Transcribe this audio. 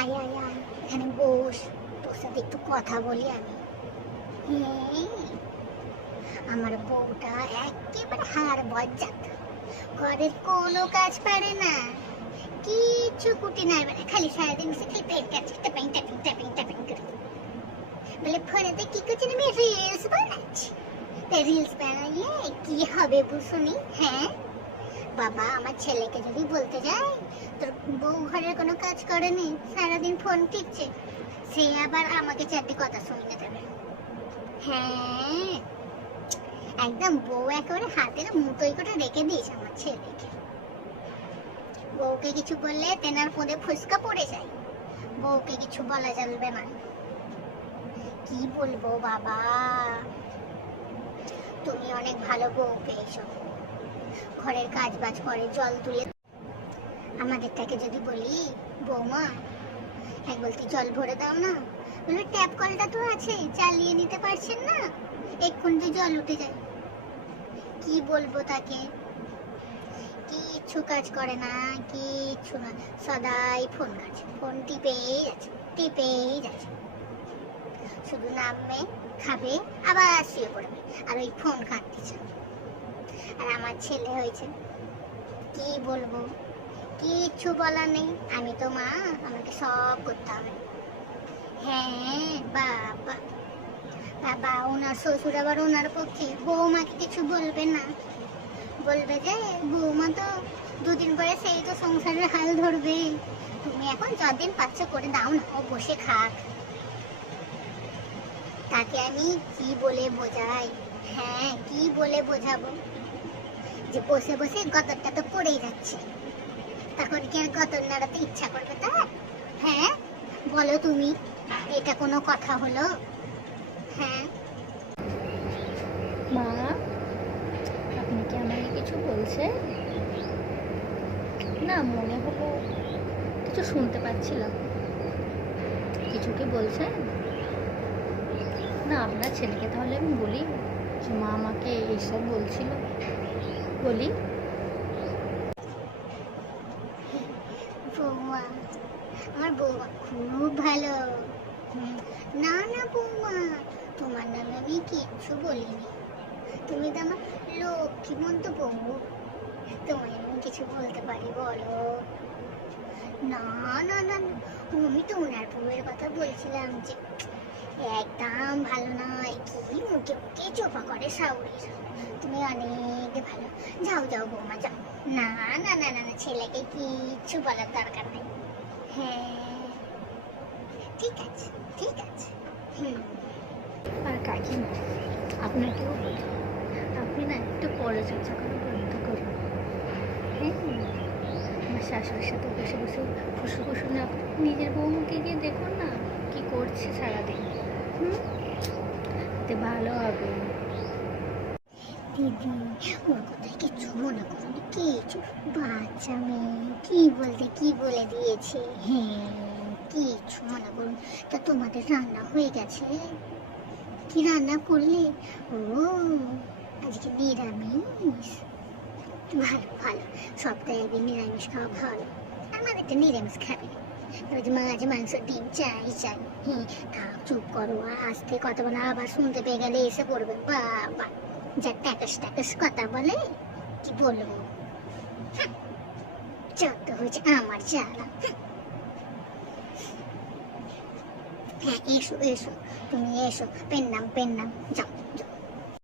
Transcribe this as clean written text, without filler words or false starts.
আয় আয় আয়, এখানে বস, তোর সাথে একটু কথা বলি আমি। হ্যাঁ, আমার বউটা একেবারে হাড় বজ্জাত, ঘরের কোনো কাজ পারে না, কিচ্ছু কুটি না, খালি সারাদিন বসে খালি পেট কাছে ট্যাপিং ট্যাপিং ট্যাপিং ট্যাপিং করে। বলে ফোনেতে কি করছি, আমি রিলস বানাচ্ছি। রিলস বানাইয়ে কি হবে বুঝুনি? হ্যাঁ বাবা, আমার ছেলেকে যদি বলতে যাই তোর বউ ঘরের কোনো কাজ করেনি, সারাদিন ফোন টিপছে, সে আবার আমাকে চারটি কথা শুনিয়ে দেবে। হ্যাঁ, একদম বউ একেবারে হাতের মুঠোই করে রেখে দিয়েছে আমার ছেলেকে। বউকে কিছু বললে তেনার পদে ফুসকা পড়ে যায়, বউকে কিছু বলা যাবে না। কি বলবো বাবা, তুমি অনেক ভালো বউ পেয়েছো, ঘরের কাজ বাজ করে, জল তুলে। আমাদেরটাকে যদি বলি বৌমা এক বলতে জল ভরে দাও না, বলে ট্যাপ কলটা তো আছে, চালিয়ে নিতে পারছেন না, এক্ষুনি জল উঠে যায়। কি বলবো তাকে, কিচ্ছু কাজ করে না, কিচ্ছু না, সদাই ফোন কাছে, ফোন টিপেই যাচ্ছে টিপেই যাচ্ছে, শুধু নামবে, খাবে, আবার শুয়ে পড়বে, আর ওই ফোন কাটতেছে। আর আমার ছেলে হয়েছে, কি বলবো, কিচ্ছু বলার নেই, আমি তো মা, আমাকে সব করতে হবে। হ্যাঁ বাবা, বাবা ওনার শ্বশুর আবার ওনার পক্ষে, বৌমাকে কিছু বলবে না, বলবে যে বৌমা তো দুদিন পরে সেই তো সংসারের হাল ধরবে, তুমি এখন যতদিন পাচ্ছ করে দাও না, ও বসে খাক। তাকে আমি কি বলে বোঝাই? হ্যাঁ, কি বলে বোঝাবো যে বসে বসে গতরটা তো পড়েই যাচ্ছে, তখন কি আর গতর নাড়াতে ইচ্ছা করবে তার? হ্যাঁ বলো তুমি, এটা কোনো কথা হলো? হ্যাঁ মা, আপনি কি আমাকে কিছু বলছেন? না, মনে হলো কিছু শুনতে পাচ্ছিলাম। কিছু কি বলছেন? না, আপনার ছেলেকে তাহলে আমি বলি যে মা আমাকে এইসব বলছিল, বলি। বৌমা, আমার বৌমা খুব ভালো। না না বৌমা, তোমার নামে আমি কিচ্ছু বলিনি, তুমি তো আমার লক্ষ্মীমন্ত বউ, তোমায় আমি কিছু বলতে পারি বলো? না না না না, আমি তো ওনার বউয়ের কথা বলছিলাম যে একদম ভালো নয়, কি মুখে মুখে চোপা করে সাউরির, তুমি অনেক ভালো, যাও যাও বৌমা যাও। না না না না না, ছেলেকে কিচ্ছু বলার দরকার নেই। হ্যাঁ ঠিক আছে ঠিক আছে। আর কাকিমা, আপনাকেও বলি, আপনি না একটু পরচর্চা করা বন্ধ করুন। হ্যাঁ, আমার শাশুড়ির সাথে বসে বসে ফুসু ফুসু না, নিজের বউকে গিয়ে দেখুন না কি করছে সারাদিন। এতে ভালো হবে। দিদি, ওর কথায় কিছু মনে করো না, কিছু বাচ্চা মেয়ে কি বলতে কি বলে দিয়েছে। হ্যাঁ, কিছু মনে করুন। তা তোমাদের রান্না হয়ে গেছে? কি রান্না করলে? ও আজকে নিরামিষ, ভালো ভালো, সপ্তাহে একদিন নিরামিষ খাওয়া ভালো, আমাদের তো নিরামিষ খাবে না, মাছ মাংস ডিম চাই চাই। হ্যাঁ থাক, চুপ করো, আর আজকে কথা বলা আবার শুনতে পেয়ে গেলে এসে পড়বে, বাবা যা ট্যাকাস ট্যাকাস কথা বলে, কি বলবো, যত হয়েছে আমার জ্বালা। হ্যাঁ এসো এসো, তুমি এসো, পেন নাম যাও যাও।